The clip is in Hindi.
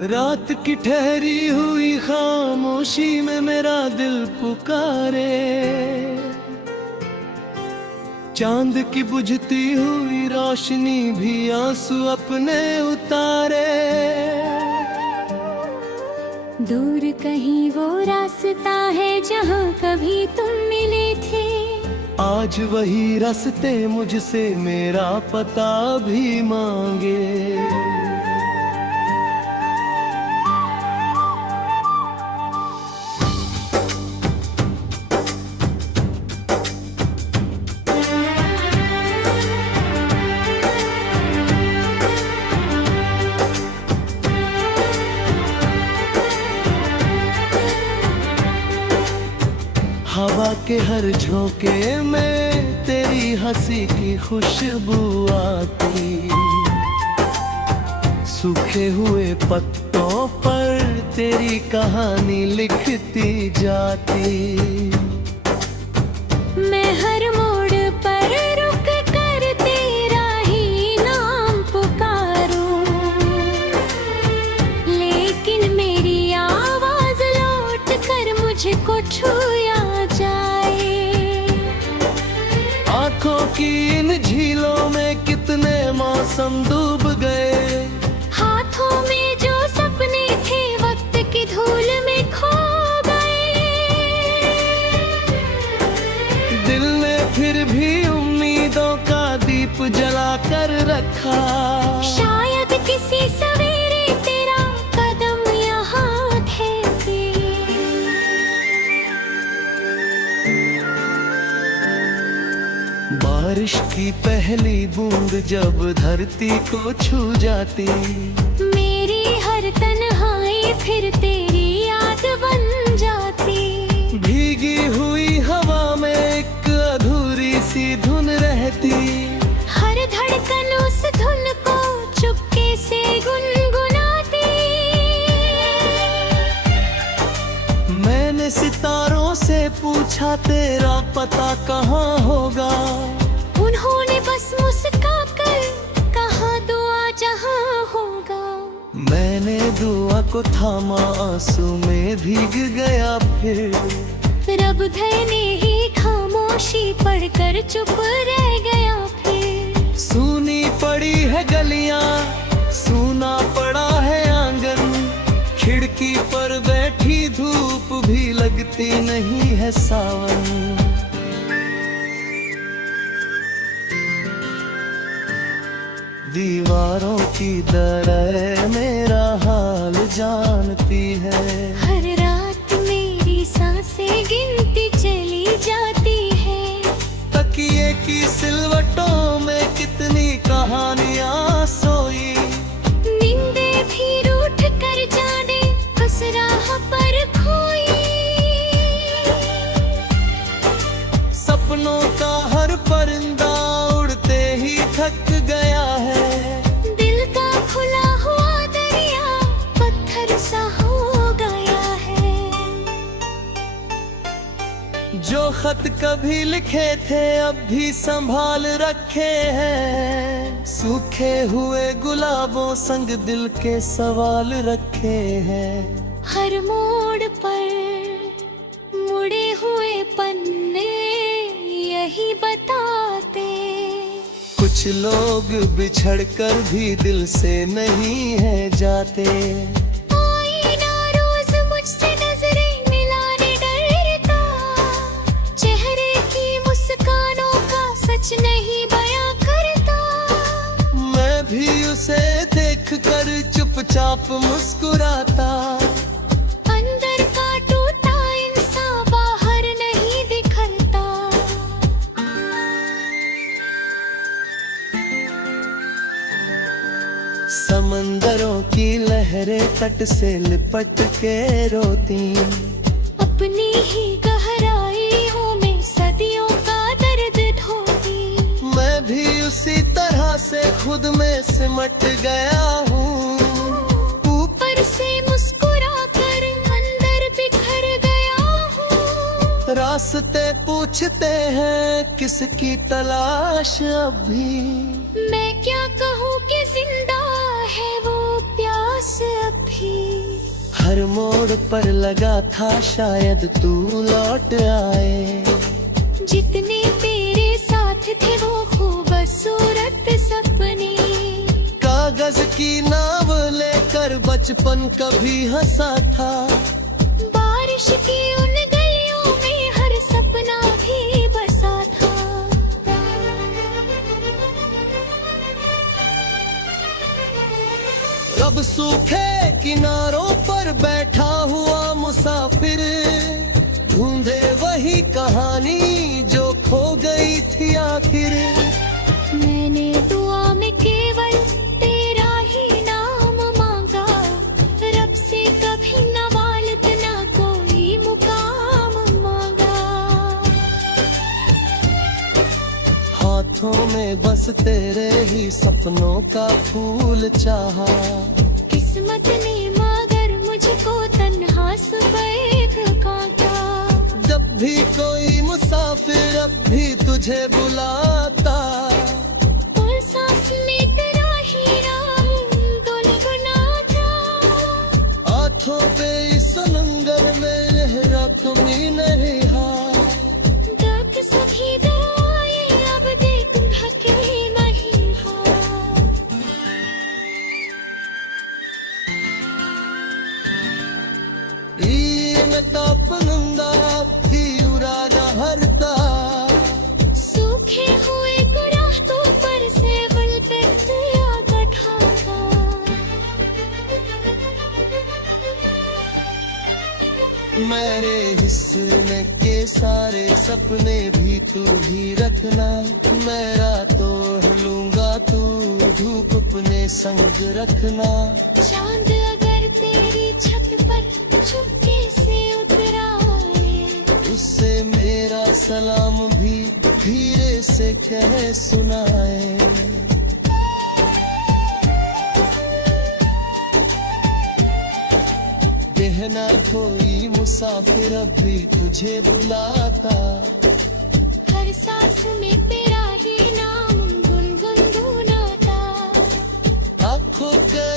रात की ठहरी हुई खामोशी में मेरा दिल पुकारे, चांद की बुझती हुई रोशनी भी आंसू अपने उतारे। दूर कहीं वो रास्ता है जहाँ कभी तुम मिले थे, आज वही रास्ते मुझसे मेरा पता भी मांगे। हवा के हर झोंके में तेरी हंसी की खुशबू आती, सूखे हुए पत्तों पर तेरी कहानी लिखती जाती। मैं हर मोड़ पर रुक कर तेरा ही नाम पुकारूं, लेकिन मेरी आवाज लौट कर मुझको छुया जाए। आँखों की इन झीलों में कितने मौसम डूब गए, हाथों में जो सपने थे वक्त की धूल में खो गए। दिल ने फिर भी उम्मीदों का दीप जला कर रखा, शायद किसी सवेरे तेरा कदम यहाँ ठहरे। बारिश की पहली बूंद जब धरती को छू जाती, मेरी हर तन्हाई फिर तेरी याद बन जाती। भीगी हुई हवा में एक अधूरी सी धुन रहती, हर धड़कन उस धुन को चुपके से गुनगुनाती। मैंने सितारों से पूछा तेरा पता कहाँ होगा, उन्होंने बस मुस्का कर कहा दुआ जहाँ होगा। मैंने दुआ को थामा, आंसू में भीग गया फिर। रब ने ही खामोशी पढ़कर चुप रह गया फिर। सूनी पड़ी है गलियां, सूना पड़ा है आंगन, खिड़की पर बैठी धूप भी लगती नहीं है सावन। दीवारों की दर मेरा हाल जानती है, हर रात मेरी सांसें गिनती चली जाती है। तकिए की सिलवटों में कितनी कहानियां सोई, नींदे भी रूठ कर जाने बस राह पर खोई। सपनों का हर परिंदा उड़ते ही थक गया है, दिल का खुला हुआ दरिया पत्थर सा हो गया है। जो खत कभी लिखे थे अब भी संभाल रखे हैं, सूखे हुए गुलाबों संग दिल के सवाल रखे हैं। हर मोड़ पर मुड़े हुए पन्ने यही बताते, कुछ लोग बिछड़ कर भी दिल से नहीं है जाते। आईना रोज मुझसे नजरें मिलाने डरता, चेहरे की मुस्कानों का सच नहीं बयां करता। मैं भी उसे देख कर चुपचाप मुस्कुराता, अंदर का टूटा इंसान बाहर नहीं दिखता। समंदरों की लहरें तट से लिपट के रोती, अपनी ही गहराइयों में सदियों का दर्द ढोती। मैं भी उसी तरह से खुद में सिमट गया हूँ, ऊपर से मुस्कुरा कर अंदर बिखर गया हूँ। रास्ते पूछते हैं किसकी तलाश अभी, मैं क्या कहूँ कि जिंदा है वो प्यास अभी। हर मोड़ पर लगा था शायद तू लौट आए। जितने तेरे साथ थे वो खूबसूरत सपने, कागज की नाव लेकर बचपन कभी हंसा था। बारिश की उन गलियों में हर सपना भी बसा था। अब सूखे किनारों पर बैठा हुआ मुसाफिर, ढूंढे वही कहानी जो खो गई थी आखिर। मैंने दुआ में केवल तेरा ही नाम मांगा, रब से कभी नवालत ना कोई मुकाम मांगा। हाथों में बस तेरे ही सपनों का फूल चाहा। किस्मत ने मगर मुझको तन्हा सुबह काटा। जब भी कोई मुसाफिर अब भी तुझे बुलाता, और सांस में तेरा ही नाम गुनगुनाता। आँखों पे इस समंदर में लहरा कमी न रहा। तक सभी दुआएं अब देख ढके नहीं हाथ। तापनंदा उरा हरता। सूखे हुए गुराहों पर से गुल पे दिया गठाता। मेरे हिस्से के सारे सपने भी तू ही रखना। मैं रातों लूंगा तू धूप अपने संग रखना। चांद अगर तेरी छत पर चुपके से उतरा है, उससे मेरा सलाम भी धीरे से कह सुनाए। कहना कोई मुसाफिर अब भी तुझे बुलाता। हर सांस में तेरा ही नाम गुनगुनाता। आँखों के